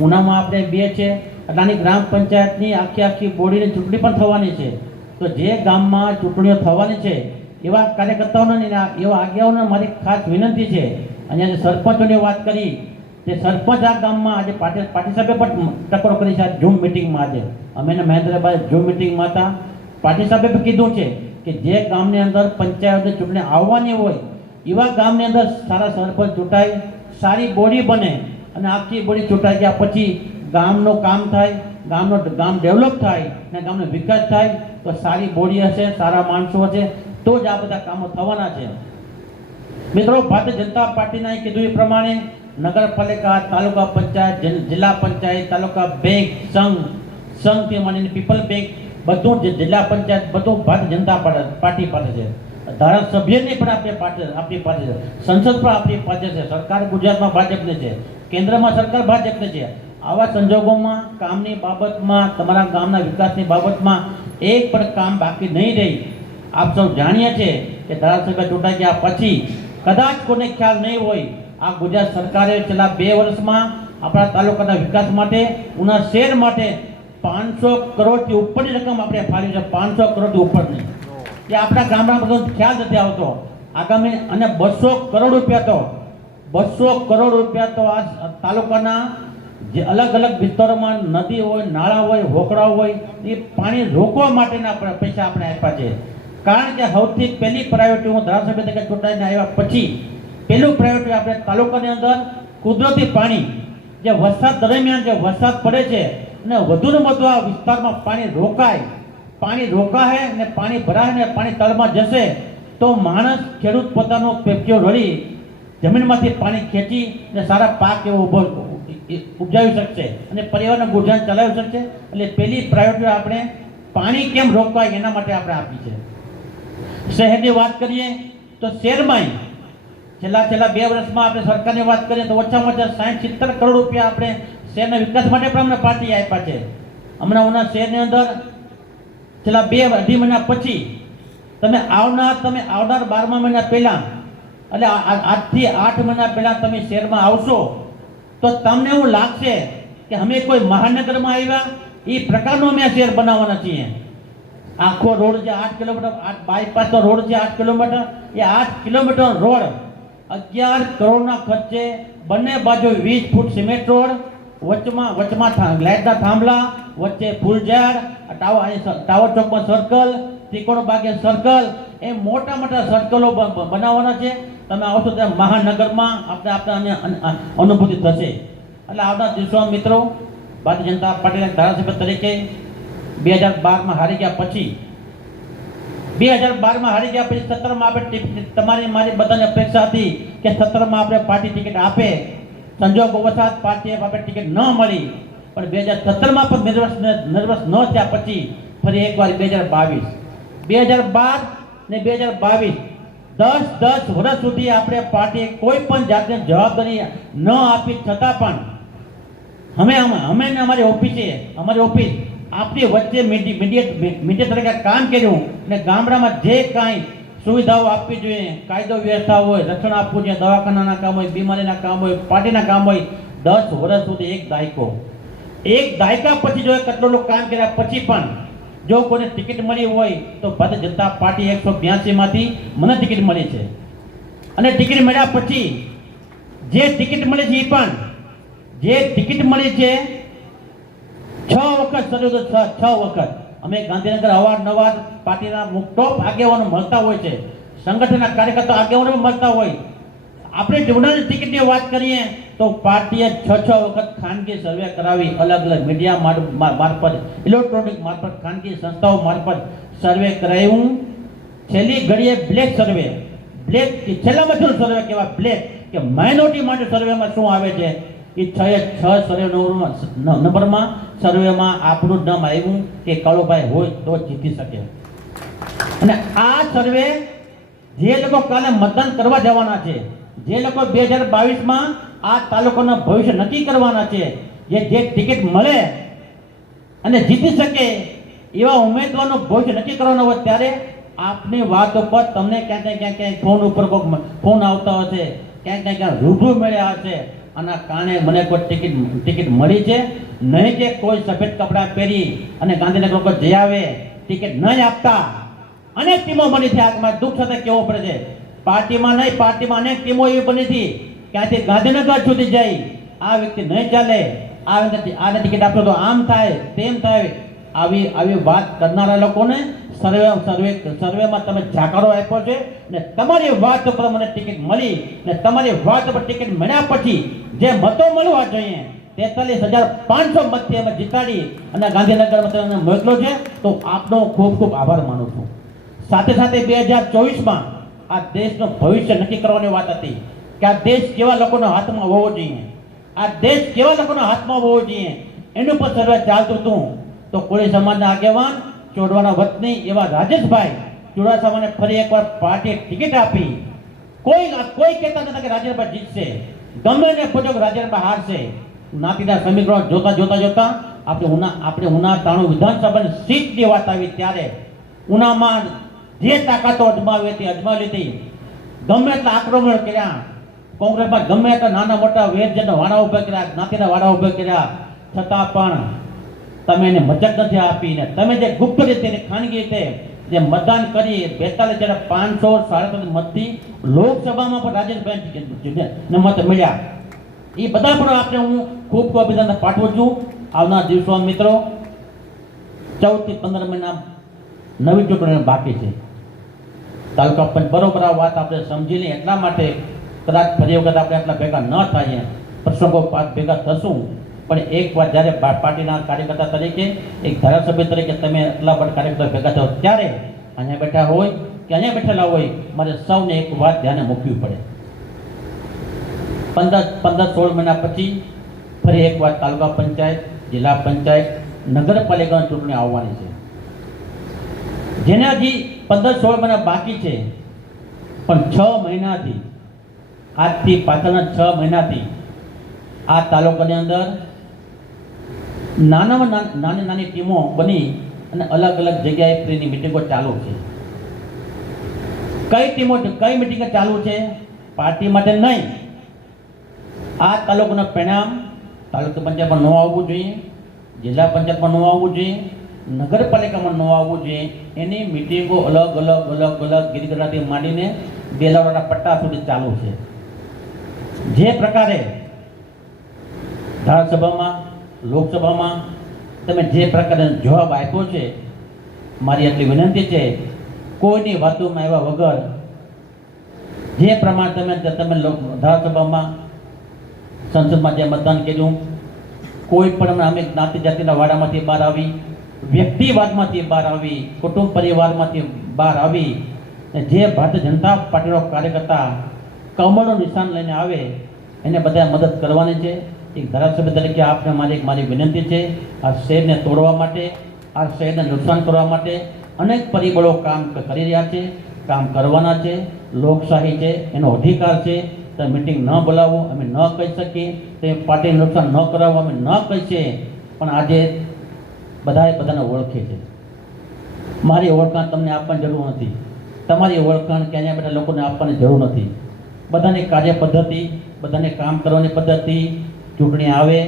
ઉનામાં આપણે 2 છે, એટલે આની ગ્રામ પંચાયતની આખી બોડીની ચૂંટણી પણ થવાની છે. તો જે ગામમાં ચૂંટણીઓ થવાની છે એવા કાર્યકર્તાઓને એવા આગેવાનોને મારી ખાસ વિનંતી છે. અને આજે સરપંચોની વાત કરી, તે સરપંચ આ ગામમાં આજે પાટીલ સાહેબે પણ ટકોર કરી છે આ ઝૂમ મિટિંગમાં. આજે અમે મહેન્દ્રભાઈ ઝૂમ મિટિંગમાં હતા. પાટીલ સાહેબે પણ કીધું છે કે જે ગામની અંદર પંચાયતની ચૂંટણી આવવાની હોય એવા ગામની અંદર સારા સરપંચ ચૂંટાય, સારી બોડી બને અને આખી બોડી ચૂંટાઈ ગયા પછી ગામનું કામ થાય, ગામ ડેવલપ થાય અને ગામનો વિકાસ થાય. તો સારી બોડી હશે, સારા માણસો હશે તો જ આ બધા કામો થવાના છે. મિત્રો, ભારતીય જનતા પાર્ટીના કીધું એ પ્રમાણે નગરપાલિકા, તાલુકા પંચાયત, જિલ્લા પંચાયત, તાલુકા બેંક, સંઘથી માંડીને પીપલ બેંક, બધું જિલ્લા પંચાયત બધું ભારતીય જનતા પાર્ટી પાસે છે. ધારાસભ્યની પણ આપણી પાસે છે, સંસદ પણ આપણી પાસે છે, સરકાર ગુજરાતમાં ભાજપની છે, કેન્દ્રમાં સરકાર ભાજપની છે. આવા સંજોગોમાં કામની બાબતમાં, તમારા ગામના વિકાસની બાબતમાં એક પણ કામ બાકી નહીં રહી. આપ સૌ જાણીએ છીએ કે ધારાસભ્ય ચૂંટાઈ ગયા પછી કદાચ કોને ખ્યાલ નહીં હોય, આ ગુજરાત સરકારે છેલ્લા 2 વર્ષમાં આપણા તાલુકાના વિકાસ માટે, ઉના શહેર માટે 500 કરોડથી ઉપરની રકમ આપણે ફાળવી છે. 500 કરોડથી ઉપરની એ આપણા ગામડા બધો ખ્યાલ નથી આવતો. આગામી અને 200 કરોડ રૂપિયા તો આ તાલુકાના જે અલગ અલગ વિસ્તારોમાં નદી હોય, નાળા હોય, હોકળા હોય એ પાણી રોકવા માટેના પૈસા આપણે આપ્યા છે. કારણ કે સૌથી પહેલી પ્રાયોરિટી હું ધારાસભ્ય તરીકે ચૂંટાઈને આવ્યા પછી પહેલું પ્રાયોરિટી આપણે તાલુકાની અંદર કુદરતી પાણી, જે વરસાદ દરમિયાન જે વરસાદ પડે છે અને વધુને વધુ આ વિસ્તારમાં પાણી રોકાય અને પાણી ભરાય ને પાણી તળમાં જશે તો માણસ, ખેડૂત પોતાનો પેપચો રડી જમીનમાંથી પાણી ખેંચી ને સારા પાક એવો ઉપજાવી શકશે અને પરિવારનું ગુજરાન ચલાવી શકશે. એટલે પહેલી પ્રાયોરિટી આપણે પાણી કેમ રોકવાય એના માટે આપણે આપી છે. શહેરની વાત કરીએ તો શહેરમાં છેલ્લા 2 વર્ષમાં આપણે સરકારની વાત કરીએ તો ઓછામાં ઓછા 60-70 કરોડ રૂપિયા આપણે શહેરના વિકાસ માટે પણ અમને પાર્ટી આપ્યા છે. હમણાં ઉના શહેરની અંદર છેલ્લા 2-2.5 મહિના પછી તમે આવનાર 12મા મહિના પહેલા, એટલે આજથી 8 મહિના પહેલા તમે શહેરમાં આવશો તો તમને એવું લાગશે કે અમે કોઈ મહાનગરમાં આવ્યા એ પ્રકારનો અમે શહેર બનાવવાના છીએ. આખો રોડ જે 8 કિલોમીટર, બાયપાસનો રોડ છે 8 કિલોમીટર, એ 8 કિલોમીટર રોડ 11 કરોડના ખર્ચે, બંને બાજુ 20 ફૂટ સિમેન્ટ રોડ, વચમાં લાઇટના થાંભલા, વચ્ચે ફૂલઝાડ, ટાવર ચોકમાં સર્કલ, ત્રિકોણ બાગે સર્કલ, એ મોટા સર્કલો બનાવવાના છે. તમે આવશો ત્યાં મહાનગરમાં આપણે અનુભૂતિ થશે. એટલે આવનાર દિવસોમાં મિત્રો, ભારતીય જનતા પાર્ટીના ધારાસભ્ય તરીકે 2012માં હારી ગયા પછી 17માં આપણે તમારી મારી બધાની અપેક્ષા હતી કે 17માં આપણે પાર્ટી ટિકિટ આપે. સંજોગવશાત પાર્ટીએ આપણે ટિકિટ ન મળી, પણ 2017માં પણ નર્વસ ન થયા પછી ફરી એકવાર 2012 ને 2022 10 વર્ષ સુધી આપણે પાર્ટીએ કોઈ પણ જાતની જવાબદારી ન આપી છતાં પણ અમે અમારી ઓફિસ આપણી વચ્ચે મીડિયા તરીકે કામ કર્યું અને ગામડામાં જે કાંઈ સુવિધાઓ આપવી જોઈએ, કાયદો વ્યવસ્થા હોય, રક્ષણ આપવું જોઈએ, દવાખાનાના કામ હોય, બીમારીના કામ હોય, પાર્ટીના કામ હોય, 10 વર્ષ સુધી એક દાયકા પછી જો કેટલો લોકો કામ કર્યા પછી પણ જો કોઈને ટિકિટ મળી હોય તો ભારતીય જનતા પાર્ટી 182માંથી મને ટિકિટ મળી છે. અને ટિકિટ મળ્યા પછી જે ટિકિટ મળી છે એ પણ જે ટિકિટ મળી છે 6 વખત સર્વે, 6 વખત અમે ગાંધીનગર અવારનવાર પાર્ટીના ટોપ આગેવાનો મળતા હોય છે, સંગઠનના કાર્યકર્તા આગેવાનો મળતા હોય. આપણે ટ્રિબ્યુનલની ટિકિટની વાત કરીએ તો પાર્ટીએ 6 વખત ખાનગી સર્વે કરાવી, અલગ મીડિયા મારફત, ઇલેક્ટ્રોનિક મારફત, ખાનગી સંસ્થાઓ મારફત સર્વે કરાવ્યું. છેલ્લી ઘડીએ બ્લેક છેલ્લામાં શું સર્વે કહેવાય, બ્લેક કે માઇનોરિટી માટે સર્વેમાં શું આવે છે એ 6 સર્વે નંબરમાં સર્વેમાં આપણું નામ આવ્યું કે કાળુભાઈ હોય તો જીતી શકે. અને આ સર્વે જે લોકો કાલે મતદાન કરવા જવાના છે, જે લોકો 2022માં આ તાલુકાના ભવિષ્ય નક્કી કરવાના છે, જે ટિકિટ મળે અને જીતી શકે એવા ઉમેદવારનું ભવિષ્ય નક્કી કરવાના હોય, ત્યારે આપની વાત ઉપર તમને ક્યાંક ફોન ઉપર ફોન આવતા હશે, ક્યાંક રૂબરૂ મળ્યા હશે, આના કારણે મને કોઈ ટિકિટ મળી છે, નહીં કે કોઈ સફેદ કપડાં પહેરી અને ગાંધીનગર લોકો જઈ આવે ટિકિટ નહીં આપતા અનેક ટીમો બની છે. આ મારે દુઃખ સાથે કહેવું પડે છે. પાર્ટીમાં નહીં, પાર્ટીમાં અનેક ટીમો એવી બની હતી ક્યાંથી ગાંધીનગર સુધી જઈ આ વ્યક્તિ નહીં ચાલે, આને ટિકિટ આપો તો આમ થાય તેમ થાય, આવી વાત કરનારા લોકોને સર્વેમાં તમે જાકારો આપ્યો છે ને તમારી વાત ઉપર મને ટિકિટ મળી ને તમારી વાત ઉપર ટિકિટ મળ્યા પછી જે મતો મળવા જોઈએ 43,500 મતથી અમે જીતાડી અને ગાંધીનગરમાં તમે મોકલો છે, તો આપનો ખૂબ ખૂબ આભાર માનું છું. સાથે સાથે 2024માં આ દેશનું ભવિષ્ય નક્કી કરવાની વાત હતી કે આ દેશ કેવા લોકોના હાથમાં હોવો જોઈએ, આ દેશ કેવા લોકોના હાથમાં હોવો જોઈએ, એનું પર સર્વે ચાલતું હતું. તો કોળી સમાજના આગેવાન ચોડવાના વતની એવા રાજેશભાઈ ચુડાસમાને ફરી એકવાર પાર્ટીએ ટિકિટ આપી. કોઈ કહેતા નતા કે રાજેશભાઈ જીતશે, ગમે ને પૂછો કે રાજેશભાઈ હારશે. નાતીના સમીકરણ જોતા આપણે ઉના 93 વિધાનસભાની સીટની વાત આવી ત્યારે ઉનામાં જે તાકાતો અજમાવી હતી અજમાવી લીધી. ગમે એટલા આક્રમણ કર્યા, કોંગ્રેસમાં ગમે એટલા નાના મોટા વેરજના વાડા ઉભા કર્યા, જ્ઞાતિના વાડા ઉભા કર્યા, છતાં પણ તમે એને મજક નથી આપી ને તમે જે ગુપ્ત રીતે ખાનગી રીતે જે મતદાન કરી 42,500 મતથી લોકસભામાં પણ રાજેશભાઈ મત મળ્યા. એ બધા પણ આપણે હું ખૂબ ખૂબ અભિનંદન પાઠવું છું. આવનાર દિવસોમાં મિત્રો 14 થી 15 મહિના નવી ચૂંટણીઓ બાકી છે. તાલુકા પંચ બરોબર આ વાત આપણે સમજી લઈએ, એટલા માટે કદાચ ફરી વખત આપણે એટલા ભેગા ન થઈએ, પ્રસંગો ભેગા થશું. પણ એક વાર જ્યારે પાર્ટીના કાર્યકર્તા તરીકે, એક ધારાસભ્ય તરીકે તમે એટલા બધા કાર્યકર્તા ભેગા થાવ ત્યારે અહીંયા બેઠા હોય કે અહીંયા બેઠેલા હોય, મારે સૌને એક વાત ધ્યાને મૂકવી પડે. 15-16 મહિના પછી ફરી એક વાર તાલુકા પંચાયત, જિલ્લા પંચાયત, નગરપાલિકાની ચૂંટણી આવવાની છે, જેને હજી 15-16 મહિના બાકી છે. પણ 6 મહિનાથી, આજથી પાછળના 6 મહિનાથી આ તાલુકાની અંદર નાની ટીમો બની અને અલગ અલગ જગ્યાએ ફ્રીની મિટિંગો ચાલુ છે. કઈ મિટિંગો ચાલુ છે? પાર્ટી માટે નહીં. આ તાલુકાનું પરિણામ તાલુકા પંચાયતમાં ન આવવું જોઈએ, જિલ્લા પંચાયતમાં ન આવવું જોઈએ, નગરપાલિકામાં ન આવવું જોઈએ. એની મિટિંગો અલગ અલગ ગીરગઢાથી માંડીને બેલાવાળાના પટ્ટા સુધી ચાલુ છે. જે પ્રકારે ધારાસભામાં, લોકસભામાં તમે જે પ્રકારે જવાબ આપ્યો છે, મારી એટલી વિનંતી છે, કોઈની વાતોમાં આવ્યા વગર જે પ્રમાણે તમે ધારાસભામાં, સંસદમાં જે મતદાન કર્યું, કોઈ પણ અમે જ્ઞાતિ જાતિના વાડામાંથી બહાર આવી, વ્યક્તિવાદમાંથી બહાર આવી, કુટુંબ પરિવારમાંથી બહાર આવી, જે ભારતીય જનતા પાર્ટીનો કાર્યકર્તા કમળનું નિશાન લઈને આવે એને બધા મદદ કરવાની છે. એક ધારાસભ્ય તરીકે આપને મારી વિનંતી છે, આ શહેરને તોડવા માટે, આ શહેરને નુકસાન કરવા માટે અનેક પરિબળો કામ કરી રહ્યા છે, કામ કરવાના છે. લોકશાહી છે, એનો અધિકાર છે. તમે મિટિંગ ન બોલાવો અમે ન કહી શકીએ, તે પાર્ટીને નુકસાન ન કરાવો અમે ન કહી શકીએ. પણ આજે બધાને ઓળખે છે. મારી ઓળખાણ તમને આપવાની જરૂર નથી, તમારી ઓળખાણ કે અહીંયા બધા લોકોને આપવાની જરૂર નથી. બધાની કાર્ય પદ્ધતિ, બધાને કામ કરવાની પદ્ધતિ, ચૂંટણી આવે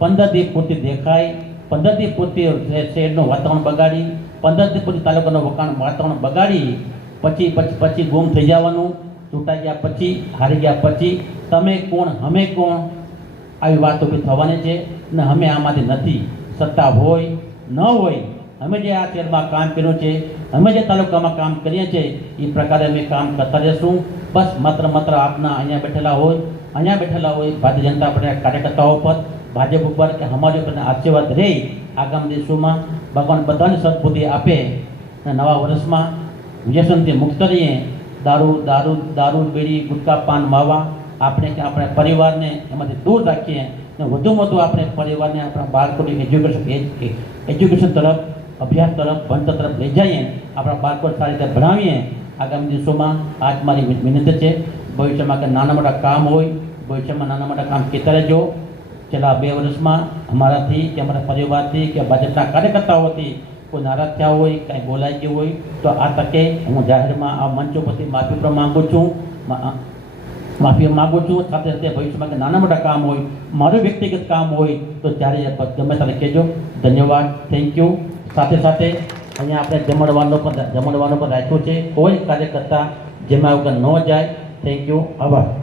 15 દિવસ પૂરતી દેખાય, 15 દિવસ પૂરતી શહેરનું વાતાવરણ બગાડી, 15 દિવસ પૂરતી તાલુકાનું વાતાવરણ બગાડી પછી ગુમ થઈ જવાનું. ચૂંટાઈ ગયા પછી, હારી ગયા પછી તમે કોણ અમે કોણ આવી વાત ઊભી થવાની છે ને અમે આમાંથી નથી. સત્તા હોય ન હોય, અમે જે આ શહેરમાં કામ કર્યું છે, અમે જે તાલુકામાં કામ કરીએ છીએ એ પ્રકારે અમે કામ કરતા રહીશું. બસ માત્ર આપના અહીંયા બેઠેલા હોય ભારતીય જનતા પાર્ટીના કાર્યકર્તાઓ પર, ભાજપ ઉપર કે અમારી ઉપર આશીર્વાદ રહે. આગામી દિવસોમાં ભગવાન બધાને સદબુદ્ધિ આપે અને નવા વર્ષમાં વ્યસનથી મુક્ત રહીએ. દારૂ બીડી ગુટકા પાન માવા આપણે પરિવારને એમાંથી દૂર રાખીએ અને વધુ આપણે પરિવારને આપણા બાળકોની એજ્યુકેશન તરફ, અભ્યાસ તરફ, ભણતર તરફ લઈ જઈએ, આપણા બાળકો સારી રીતે ભણાવીએ. આગામી દિવસોમાં આજ મારી વિનંતી છે, ભવિષ્યમાં કે નાના મોટા કામ હોય, ભવિષ્યમાં નાના મોટા કામ કહેતા રહેજો. છેલ્લા 2 વર્ષમાં અમારાથી કે અમારા પરિવારથી કે ભાજપના કાર્યકર્તાઓથી કોઈ નારાજ થયા હોય, કાંઈ બોલાઈ ગયું હોય તો આ તકે હું જાહેરમાં આ મંચ ઉપરથી માફી પણ માગું છું. માફી માગું છું. સાથે સાથે ભવિષ્યમાં કે નાના મોટા કામ હોય, મારું વ્યક્તિગત કામ હોય તો ત્યારે ગમે ત્યારે કહેજો. ધન્યવાદ, થેન્ક યુ. સાથે સાથે અહીંયા આપણે જમણવાનું પણ રાખ્યું છે. કોઈ કાર્યકર્તા જેમાં વગર ન જાય. થેન્ક યુ, આભાર.